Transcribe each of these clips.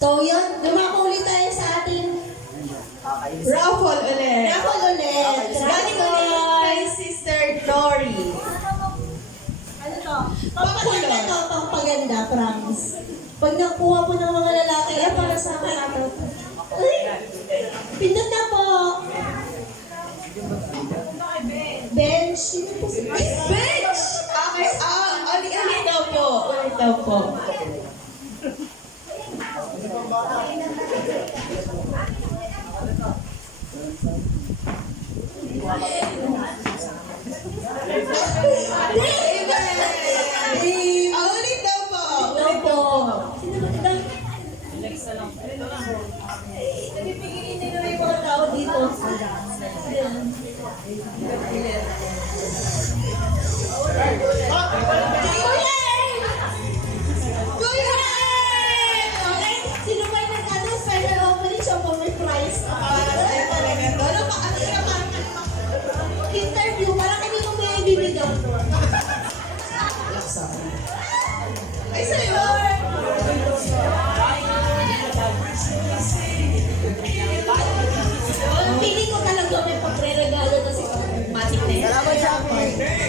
So yun, dumako ulit tayo sa ating Raffle ulit. raffle ulit. Galing ulit kay Sister Dory. Ano to? Pampaganda to, pampaganda, promise. Pag nakuha po ng mga lalaki, para sa akin ito. Uy! Pindot na po! Bench! Sino po si Bench? Bench! Okay, ulit daw po. Ulit daw po. Ulit daw po. Ito po. Sino ba ito? Nagpipigilin nila yung mga tao dito. Okay, sino ba yung nag-ano? Special opening siya po may prize. Para sa'yo talaga to. Ano ba? Ano yung Interview, parang hindi mo may bibigyan. Ay, sa'yo? Pili ko talaga may pagre-regalo na si Matik na yun. Salamat sa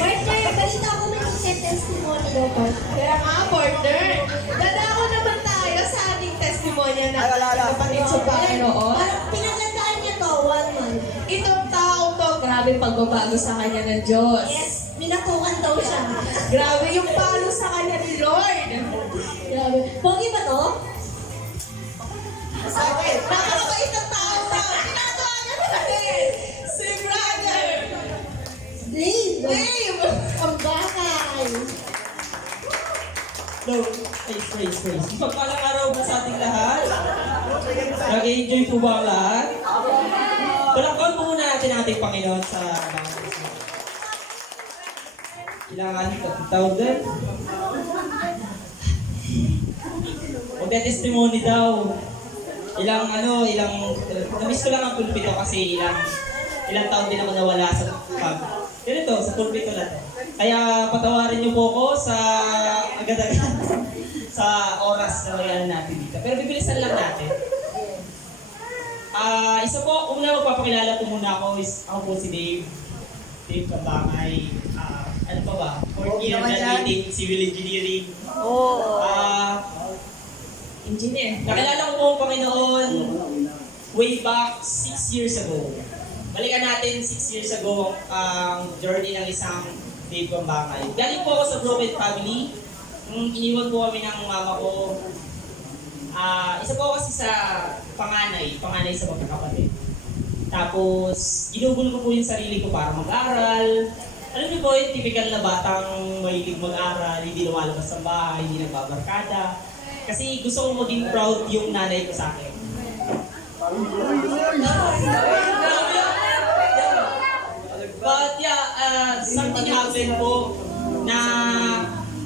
Partner, balita ko may testimony daw, partner. Kaya nga, partner. Dadako naman tayo sa ating testimony na kapatid sa Panginoon. Parang pinagandaan niya to, 1 month. Itong tao to, grabe pagbabago sa kanya ng Diyos. Yes, minatukan daw siya. Grabe yung palo sa kanya ni Lord. Grabe. Pogi ba to? Okay, napakabait ng tao na. Tinatawagan natin si Brother Dave. Dave. Ang bakay. Hello, praise. Pagpalang araw po sa ating lahat. Nag-enjoy po ba ang lahat? Palakpan po muna natin ating Panginoon sa kailangan tawag din. Magte-testimony daw. Namiss ko lang ang pulpito kasi ilang taon din ako nawala sa ganito, sa pulpito na to. Kaya patawarin niyo po ako sa agad-agad sa oras na magana natin dito. Pero bibilisan lang natin. Isa po, una magpapakilala po muna ako po si Dave. Dave Kabangay. Ano pa ba? 4th year graduate in civil engineering. Engineer. Nakilala ko po ang Panginoon way back 6 years ago. Balikan natin 6 years ago ang journey ng isang Dave Kabangay. Galing po ako sa broken family. Iniwan po kami ng mama ko. Isa po kasi sa panganay sa magkakapatid. Tapos, ginugol ko po yung sarili ko para mag-aral. Alam niyo po, yung typical na batang mahilig mag-aral, hindi lumalabas sa bahay, hindi nagbabarkada. Kasi gusto ko maging proud yung nanay ko sa akin. But yeah, something happened po na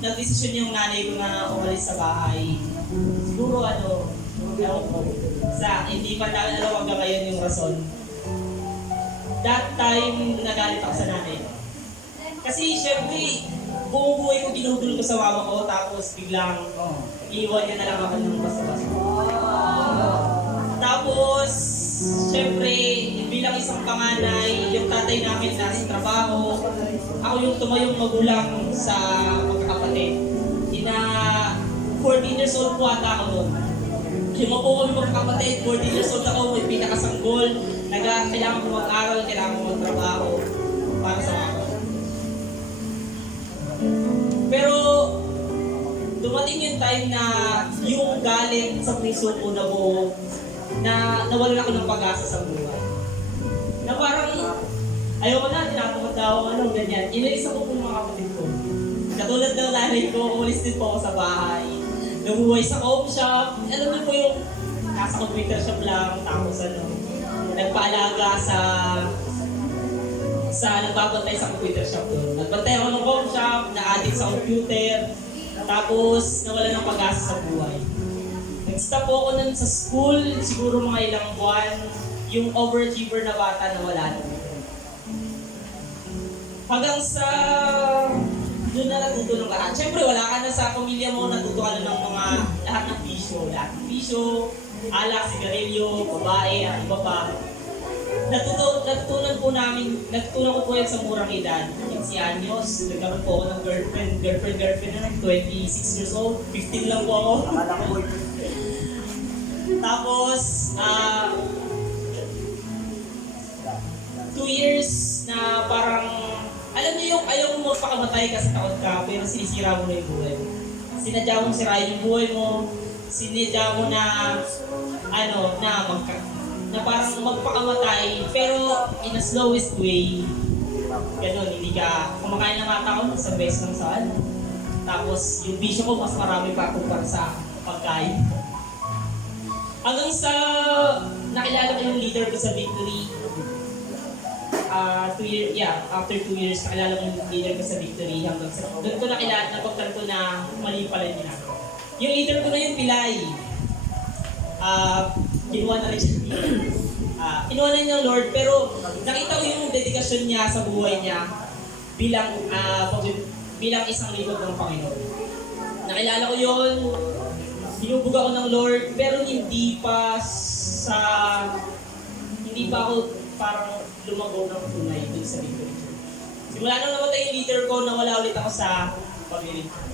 nag-desisyon yung nanay ko na umalis sa bahay. Siguro ewan ko, hindi pa namin alam hanggang ngayon yung rason. That time, nagalit ako sa nanay ko. Kasi syempre, buong buhay ko ginuhudol ko sa mama ko, tapos biglang iiwan niya na lang ako ng basta-basta. Tapos, syempre, bilang isang panganay, yung tatay namin nasa trabaho, ako yung tumayong magulang sa magkakapatid. 14 years old po ata ako doon. Lima po kami magkakapatid, 14 years old ako, may pinakasanggol, kailangan ko mag-aral, kailangan ko magtrabaho para sa mga. Pero, dumating yung time na yung galit sa puso ko na buo, na nawalan ako ng pag-asa sa buhay. Na parang, ayoko na, tinatamad na ako, ganyan. Inalis ako ng mga kapatid ko. Katulad ng nanay ko, umalis din po ako sa bahay. Nabuhay sa coffee shop. Alam niyo po yung nasa computer shop lang, tapos nagpaalaga sa nagbabantay sa computer shop doon. Nagbantay ako ng coffee shop, na-addict sa computer, tapos nawala ng pag-asa sa buhay. Nag-stop po ako nun sa school, siguro mga ilang buwan, yung overachiever na bata na wala na. Hanggang sa doon na natuto ng lahat. Siyempre, wala ka na sa pamilya mo, natuto ka na ng mga lahat ng bisyo. Lahat ng bisyo, alak, sigarilyo, babae, at iba pa. Natutunan ko po yan sa murang edad. 15 anyos, nagkaroon po ako ng girlfriend na 26 years old, 15 lang po ako. Tapos, 2 years na parang, alam niyo yung ayaw mo magpakamatay kasi takot ka, pero sinisira mo na yung buhay mo. Sinadya mong sirain yung buhay mo, sinadya mo na, na parang magpakamatay, pero in a slowest way. Ganun, hindi ka kumakain ng mga tao, isang beses lang sa ano. Tapos yung bisyo ko, mas marami pa kumpara sa pagkain. Hanggang sa nakilala ko yung leader ko sa Victory. After 2 years, nakilala ko yung leader ko sa Victory. Hanggang sa doon ko nakilala, napagtanto na mali pala niya. Yung leader ko na yung Pilay. Kinuha na rin siya. Kinuha na niya ng Lord, pero nakita ko yung dedikasyon niya sa buhay niya bilang isang lingkod ng Panginoon. Nakilala ko yun, binubog ako ng Lord, pero hindi pa ako parang lumago ng tunay dun sa Victory Church. Simula nung namatay yung leader ko, nawala ulit ako sa paglilingkod.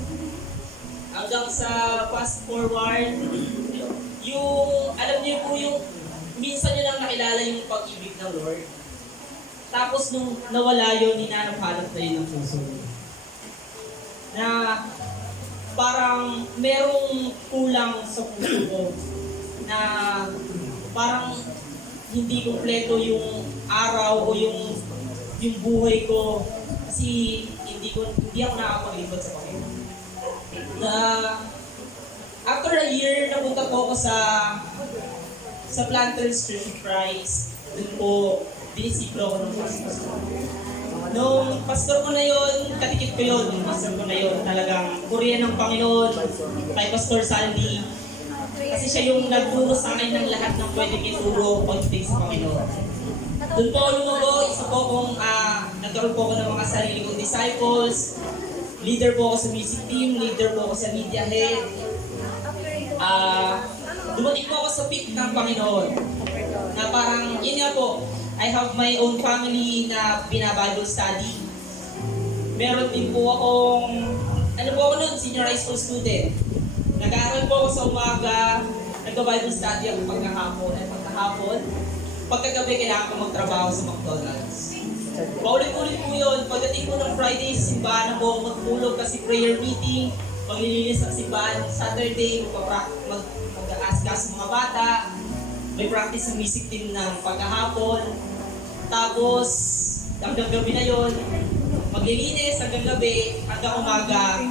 Hanggang sa fast forward, alam niyo po yung minsan niyo lang nakilala yung pag-ibig ng Lord. Tapos nung nawala yun, hinanap-hanap na yun ng puso. Na parang merong kulang sa puso ko. Na parang hindi kumpleto yung araw o yung buhay ko. Kasi hindi ako nakakapaglingkod sa Panginoon. Na after a year, napunta po ako sa Planters Church of Christ. Doon po, dinisiplo ako ng pastor. Nung pastor ko na yun, katikit ko yun. Yung pastor ko na yun, talagang kuriyan ng Panginoon. Kay Pastor Sandy. Kasi siya yung nagturo sa akin ng lahat ng pwedeng ituro pagdating sa Panginoon. Doon po ako lumago, isa po kong nagkaroon po ako ng mga sarili kong disciples. Leader po ako sa music team, leader po ako sa media head. Dumating po ako sa peak ng Panginoon. Na parang, yun nga po, I have my own family na bina-Bible study. Meron din po akong, po ako nun, senior high school student. Nag-aaral po ako sa umaga, nag-Bible study ako pagkahapon. Pagkagabi, kailangan ko magtrabaho sa McDonald's. Paulit-ulit po yun. Pagdating po ng Friday sa simbahan na po, magtulog kasi prayer meeting, maglilinis ng simbahan. Saturday, mag-aaskas mga bata, may practice ng music team ng pagkahapon. Tapos, hanggang gabi na yun, maglilinis hanggang gabi, hanggang umaga,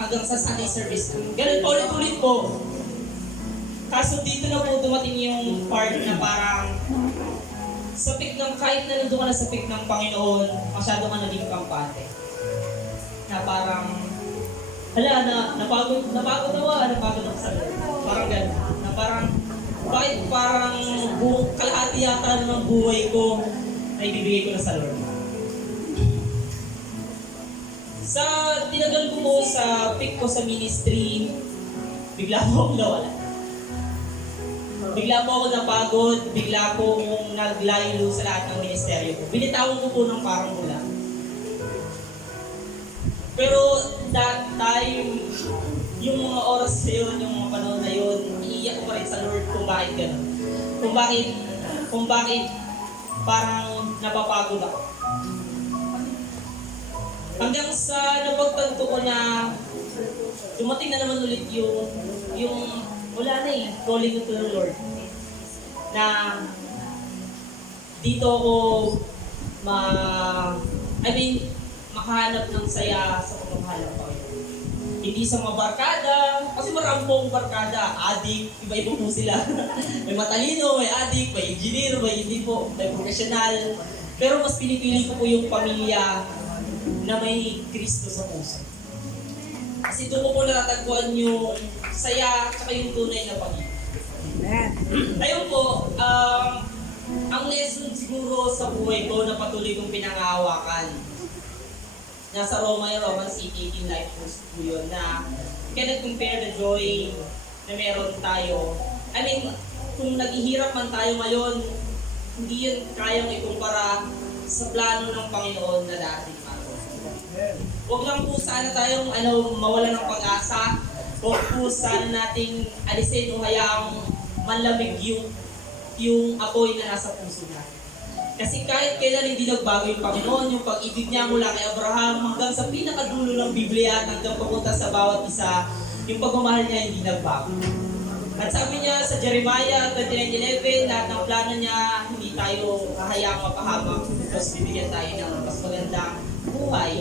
hanggang sa Sunday service. Ganun pa ulit-ulit po. Kaso dito na po dumating yung part na parang kahit na nandun ka na sa pick ng Panginoon, masyado ka naging kampante. Na parang, napagod ako sa Lord. Parang gano'n. Na parang, kahit parang kalahati yata ng buhay ko, na ibibigay ko na sa Lord. Sa tinagal ko po sa pick ko sa ministry, bigla po akong nawala. Bigla po ako napagod, bigla po akong naglaylo sa lahat ng ministeryo ko. Binitawan ko po ng parang mula. Pero that time, yung mga oras na yun, yung mga panahon na yun, iiyak ko pa rin sa Lord kung bakit gano'n. Kung bakit parang napapagod ako. Hanggang sa napagtanto ko na dumating na naman ulit yung wala na calling to the Lord. Na dito ako makahanap ng saya sa pagmamahal ng Panginoon. Hindi sa mga barkada, kasi marami pong barkada, adik, iba-iba po sila. May matalino, may adik, may engineer, may hindi po, may professional. Pero mas pinipili ko po yung pamilya na may Kristo sa puso. Kasi doon ko po natatagpuan yung saya at yung tunay na pag-ibig. Ayun po, ang lesson siguro sa buhay ko na patuloy kong pinangahawakan nasa Romans 8:18 life verse po yun, na you cannot compare the joy na meron tayo. I mean, kung naghihirap man tayo ngayon, hindi yun kayang ikumpara sa plano ng Panginoon na dating araw. Huwag lang po sana tayong mawala ng pag-asa. Huwag po sana nating alisin o hayaang manlamig yung apoy na nasa puso natin. Kasi kahit kailan hindi nagbago yung Panginoon, yung pag-ibig niya mula kay Abraham hanggang sa pinakadulo ng Biblia at hanggang papunta sa bawat isa, yung pagmamahal niya hindi nagbago. At sabi niya sa Jeremiah 29:11, lahat ng plano niya, hindi tayo hahayaang mapahamak, tapos bibigyan tayo ng mas magandang buhay.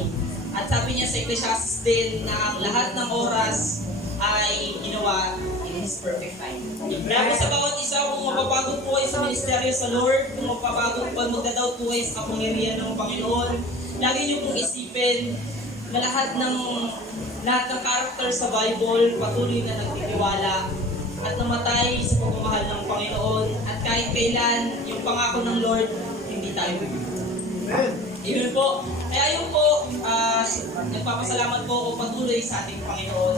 At sabi niya sa Ecclesiastes din na ang lahat ng oras ay ginawa in His perfect time. Kaya po sa bawat isa, kung mapapagod po kayo sa ministeryo sa Lord, kung mapapagod po, magdadoubt po kayo sa kapangyarihan ng Panginoon, lagi niyo pong isipin na lahat ng character sa Bible patuloy na nagtitiwala at namatay sa pagmamahal ng Panginoon, at kahit kailan yung pangako ng Lord, hindi tayo Amen po. Kaya yun po, nagpapasalamat po ako patuloy sa ating Panginoon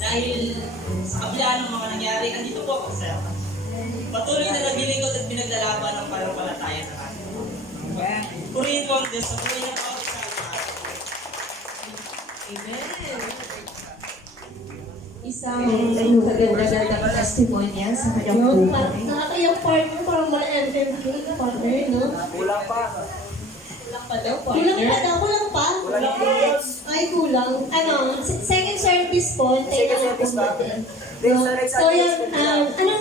dahil sa kabila ng mga nangyari, andito po ako sir. Patuloy na naglilingkod at pinaglalaban ng pananampalataya ng ating Panginoon. Purihin po ang Diyos sa buhay ng bawat isa. Amen. Isang kaganda-gandang testimonya sa kanyang Yung buhay. nakakayang partner, parang mala MMK na partner, no? Kulang pa. Kulang pa daw, Kulang partner. pa daw, kulang pa? Ay, kulang. Second service po, tayo Second na service po ba? natin. Next So, yun, anong